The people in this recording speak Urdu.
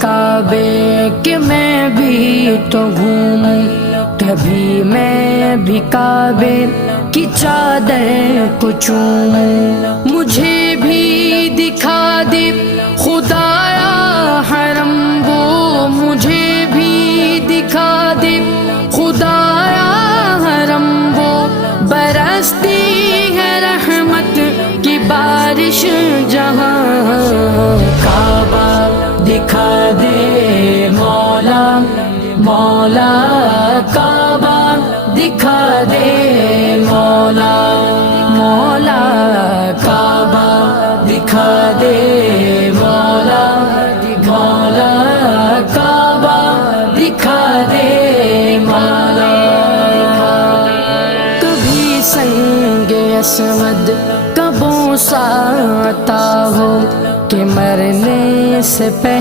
کعبے کہ میں بھی تو گھوموں، کبھی میں بھی کعبے کی چادر کو چوموں، مجھے بھی دکھا دے خدایا حرم وہ، مجھے بھی دکھا دے خدایا حرم وہ، برستی ہے رحمت کی بارش جہاں، کعبہ دکھا دے مولا مولا، کعبہ دکھا دے مولا مولا، کعبہ دکھا دے مولا مولا، کعبہ دکھا دے مولا۔ کبھی سنگ اسود کا بوسہ آتا ہو کہ مرنے سے پہلے